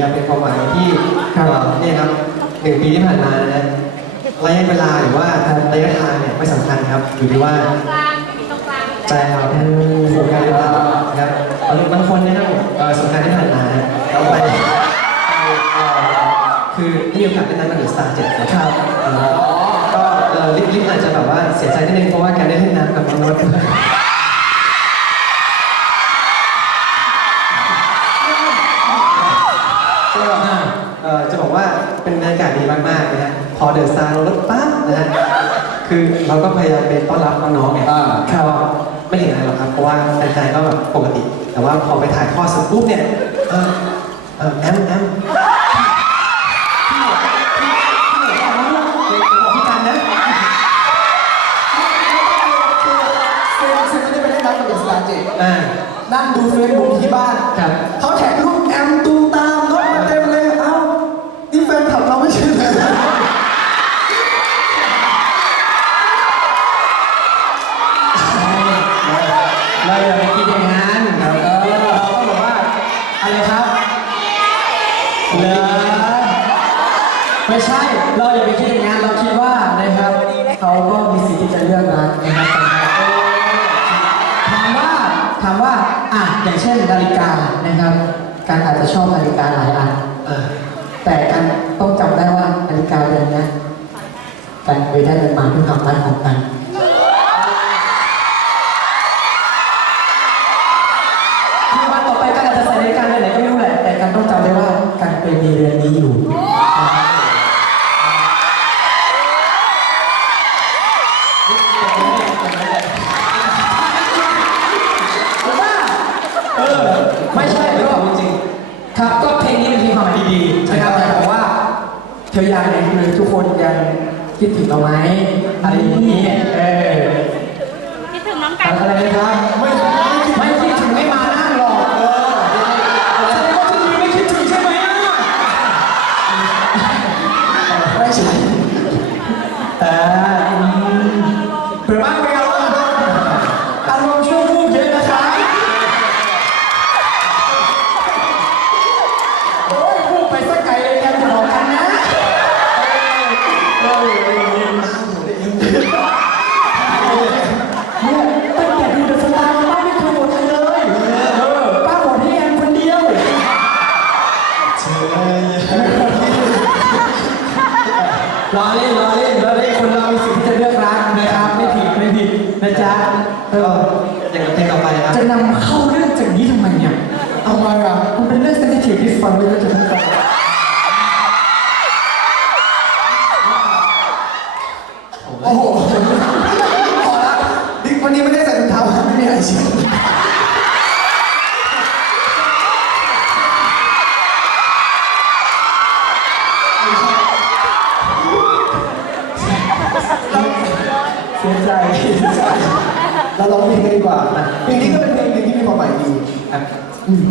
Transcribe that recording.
ครับเป็นความหมายที่ครับเอ่อเนี่ยครับหนึ่งปีที่ผ่านมานะฮะระยะเวลาหรือว่าระยะทางเนี่ยไม่สำคัญครับอยู่ที่ว่าตรงกลางไม่มีตรงกลางใจเราโฟกัสหรือเปล่านะครับบางบางคนเนี่ยนะครับเอ่อสงกรารที่ผ่านมานะเราไปไปเอ่อคือได้มีโอกาสเป็นนักการสตาร์เจ็ดนะครับเอ่อก็เอ่อลิฟลิฟอาจจะแบบว่าเสียใจนิดนึงเพราะว่าการได้เล่นน้ำกับน้องนด เอ่อจะบอกว่าเป็นบรรยากาศดีมากๆนะฮะพอเดินซาร์ลงรถปั๊บนะฮะคือเราก็พยายามไปต้อนรับน้องๆไงอ่าก็ไม่เห็นอะไรหรอกครับเพราะว่าแฟนๆก็แบบปกติ แต่ว่าพอไปถ่ายทอดเสร็จปุ๊บเนี่ยเออเออแอมแอมพี่พี่พี่พี่บอกพี่กันนะเซนเซนไม่ได้ไปเล่นน้ำกับเดอะสตาร์เจ็ดอ่านั่งดูเฟซบุ๊กที่บ้านครับเขาแท็กรูปแอมตูม ไม่ใช่ เราอย่าไปคิดอย่างนั้น เราคิดว่านะครับ เขาก็มีสิทธิ์ที่จะเลือกนะนะครับถามว่าถามว่าอะอย่างเช่นนาฬิกานะครับ การอาจจะชอบนาฬิกาหลายอันแต่การต้องจำได้ว่านาฬิกาเรือนนี้ยการเคยได้เงินมาเพื่อความรักของ เออไม่ใช่หรอกจริงๆครับก็เพลงนี้เป็นเพลงความหมายดีๆนะครับแต่ผมว่าเธอยังเนี่ยคือทุกคนยังคิดถึงเราไหมอะไรอย่างนี้เออคิดถึงน้องไก่อะไรนะครับ ไม่ไม่คิดถึงไม่มานั่งหรอกเออแสดงว่าที่นี่ไม่คิดถึงใช่ไหมอะไม่ใช่ ไปสักไกลเลยกันจะบอกกันนะเนี่ยตั้งแต่ดูเดอะสตาร์ป้าไม่เคยโหวตใครเลยป้าโหวตให้แอนคนเดียว ล้อเล่นล้อเล่นล้อเล่นคนเรามีสิทธิ์ที่จะเลือกรักนะครับ ไม่ผิดไม่ผิดนะจ๊ะเอก็ออย่างกับเพลงต่อไปครับจะนำเข้าเรื่องจากนี้ทำไมเนี่ยเอามาอะมันเป็น เรื่องเซนซิทีฟที่ฟังแล้วก็จะต้องโอ้โหพอละดิวันนี้ไม่ได้ใส่ถุงเท้าไม่มีอะไรเชียวเสียใจเราลองเพลงกันดีกว่าเพลงนี้ก็เป็นเพลงหนึ่งที่มีความหมายดีครับอืม